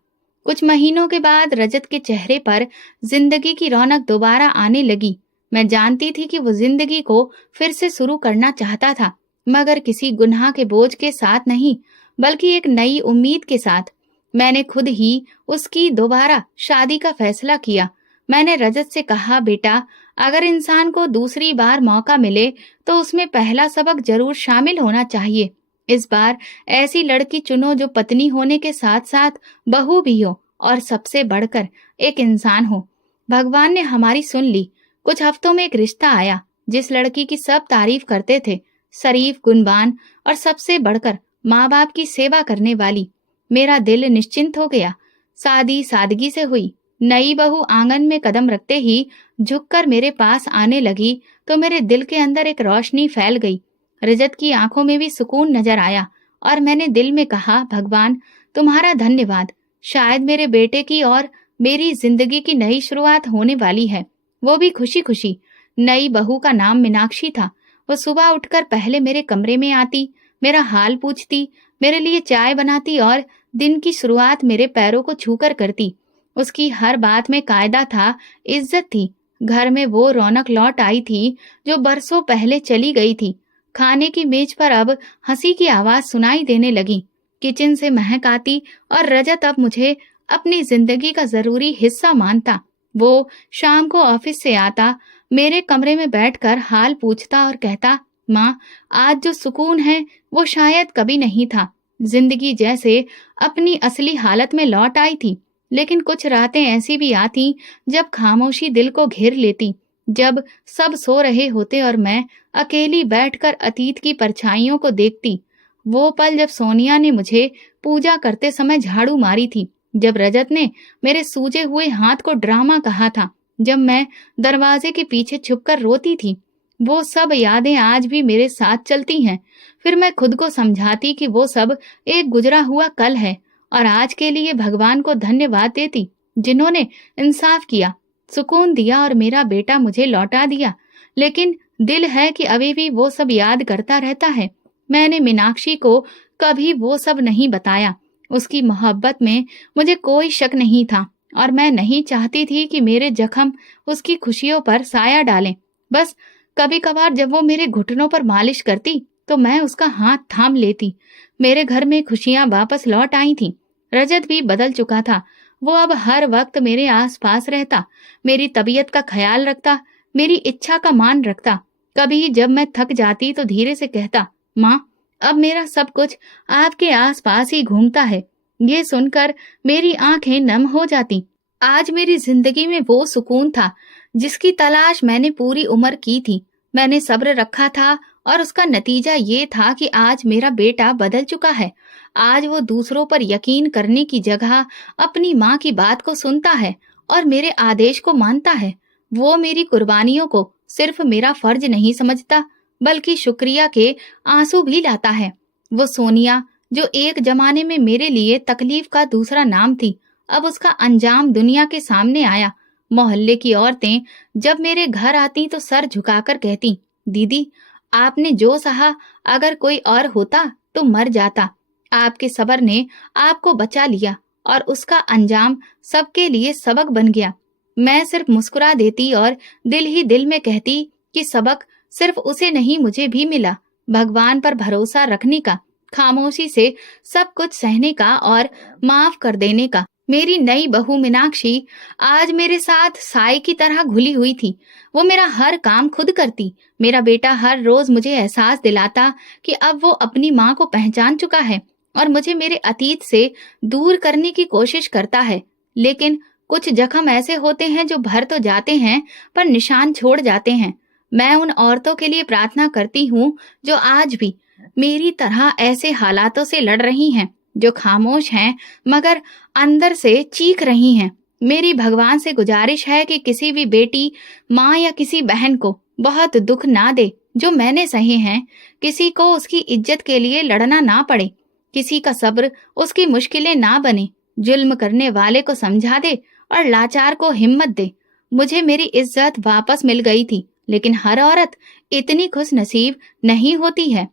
कुछ महीनों के बाद रजत के चेहरे पर जिंदगी की रौनक दोबारा आने लगी। मैं जानती थी कि वो जिंदगी को फिर से शुरू करना चाहता था, मगर किसी गुनाह के बोझ के साथ नहीं, बल्कि एक नई उम्मीद के साथ। मैंने खुद ही उसकी दोबारा शादी का फैसला किया। मैंने रजत से कहा, बेटा, अगर इंसान को दूसरी बार मौका मिले तो उसमें पहला सबक जरूर शामिल होना चाहिए। इस बार ऐसी लड़की चुनो जो पत्नी होने के साथ साथ बहू भी हो और सबसे बढ़कर एक इंसान हो। भगवान ने हमारी सुन ली। कुछ हफ्तों में एक रिश्ता आया, जिस लड़की की सब तारीफ करते थे, शरीफ, गुणवान और सबसे बढ़कर माँ बाप की सेवा करने वाली। मेरा दिल निश्चिंत हो गया। शादी सादगी से हुई। नई बहू आंगन में कदम रखते ही झुककर मेरे पास आने लगी तो मेरे दिल के अंदर एक रोशनी फैल गई। रजत की आंखों में भी सुकून नजर आया और मैंने दिल में कहा, भगवान, तुम्हारा धन्यवाद। शायद मेरे बेटे की और मेरी जिंदगी की नई शुरुआत होने वाली है। वो भी खुशी खुशी। नई बहू का नाम मीनाक्षी था। वो सुबह उठकर पहले मेरे कमरे में आती, मेरा हाल पूछती, मेरे लिए चाय बनाती और दिन की शुरुआत मेरे पैरों को छूकर करती। उसकी हर बात में कायदा था, इज्जत थी। घर में वो रौनक लौट आई थी जो बरसों पहले चली गई थी। खाने की मेज पर अब हंसी की आवाज सुनाई देने लगी। किचन से महक आती और रजत अब मुझे अपनी जिंदगी का जरूरी हिस्सा मानता। वो शाम को ऑफिस से आता, मेरे कमरे में बैठकर हाल पूछता और कहता, माँ, आज जो सुकून है वो शायद कभी नहीं था। जिंदगी जैसे अपनी असली हालत में लौट आई थी। लेकिन कुछ रातें ऐसी भी आती जब खामोशी दिल को घेर लेती, जब सब सो रहे होते और मैं अकेली बैठकर अतीत की परछाइयों को देखती। वो पल जब सोनिया ने मुझे पूजा करते समय झाड़ू मारी थी, जब रजत ने मेरे सूजे हुए हाथ को ड्रामा कहा था, जब मैं दरवाजे के पीछे छुपकर रोती थी। वो सब यादें आज भी मेरे साथ चलती हैं। फिर मैं खुद को समझाती कि वो सब एक गुजरा हुआ कल है और आज के लिए भगवान को धन्यवाद देती, जिन्होंने इंसाफ किया, सुकून दिया और मेरा बेटा मुझे लौटा दिया। लेकिन दिल है कि अभी भी वो सब याद करता रहता है। मैंने मीनाक्षी को कभी वो सब नहीं बताया। उसकी मोहब्बत में मुझे कोई शक नहीं था और मैं नहीं चाहती थी कि मेरे जख्म उसकी खुशियों पर साया डालें। बस कभी कभार जब वो मेरे घुटनों पर मालिश करती तो मैं उसका हाथ थाम लेती। मेरे घर में खुशियां वापस लौट आई थीं। रजत भी बदल चुका था। वो अब हर वक्त मेरे आसपास रहता, मेरी तबीयत का ख्याल रखता, मेरी इच्छा का मान रखता। कभी जब मैं थक जाती तो धीरे से कहता, माँ, अब मेरा सब कुछ आपके आसपास ही घूमता है। ये सुनकर मेरी आंखें नम हो जाती। आज मेरी जिंदगी में वो सुकून था जिसकी तलाश मैंने पूरी उम्र की थी। मैंने सब्र रखा था और उसका नतीजा ये था कि आज मेरा बेटा बदल चुका है। आज वो दूसरों पर यकीन करने की जगह अपनी माँ की बात को सुनता है और मेरे आदेश को मानता है। वो मेरी कुर्बानियों को सिर्फ मेरा फर्ज नहीं समझता, बल्कि शुक्रिया के आंसू भी लाता है। वो सोनिया, जो एक जमाने में मेरे लिए तकलीफ का दूसरा नाम थी, अब उसका अंजाम दुनिया के सामने आया। मोहल्ले की औरतें जब मेरे घर आती तो सर झुकाकर कहती, दीदी, आपने जो सहा, अगर कोई और होता तो मर जाता। आपके सब्र ने आपको बचा लिया और उसका अंजाम सबके लिए सबक बन गया। मैं सिर्फ मुस्कुरा देती और दिल ही दिल में कहती कि सबक सिर्फ उसे नहीं, मुझे भी मिला। भगवान पर भरोसा रखने का, खामोशी से सब कुछ सहने का और माफ कर देने का। मेरी नई बहू मीनाक्षी आज मेरे साथ साई की तरह घुली हुई थी। वो मेरा हर काम खुद करती। मेरा बेटा हर रोज मुझे एहसास दिलाता कि अब वो अपनी माँ को पहचान चुका है और मुझे मेरे अतीत से दूर करने की कोशिश करता है। लेकिन कुछ जख्म ऐसे होते हैं जो भर तो जाते हैं पर निशान छोड़ जाते हैं। मैं उन औरतों के लिए प्रार्थना करती हूँ जो आज भी मेरी तरह ऐसे हालातों से लड़ रही हैं, जो खामोश हैं मगर अंदर से चीख रही हैं। मेरी भगवान से गुजारिश है कि किसी भी बेटी, माँ या किसी बहन को बहुत दुख ना दे जो मैंने सहे हैं। किसी को उसकी इज्जत के लिए लड़ना ना पड़े, किसी का सब्र उसकी मुश्किलें ना बने। जुल्म करने वाले को समझा दे और लाचार को हिम्मत दे। मुझे मेरी इज्जत वापस मिल गई थी, लेकिन हर औरत इतनी खुश नसीब नहीं होती है।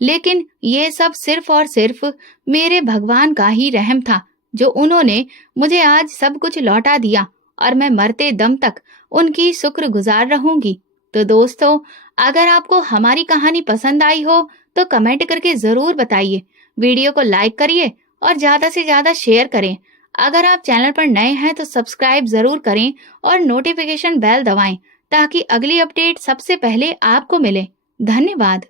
लेकिन ये सब सिर्फ और सिर्फ मेरे भगवान का ही रहम था, जो उन्होंने मुझे आज सब कुछ लौटा दिया, और मैं मरते दम तक उनकी शुक्रगुजार रहूंगी। तो दोस्तों, अगर आपको हमारी कहानी पसंद आई हो तो कमेंट करके जरूर बताइए। वीडियो को लाइक करिए और ज्यादा से ज्यादा शेयर करें। अगर आप चैनल पर नए हैं तो सब्सक्राइब जरूर करें और नोटिफिकेशन बेल दबाएं ताकि अगली अपडेट सबसे पहले आपको मिले। धन्यवाद।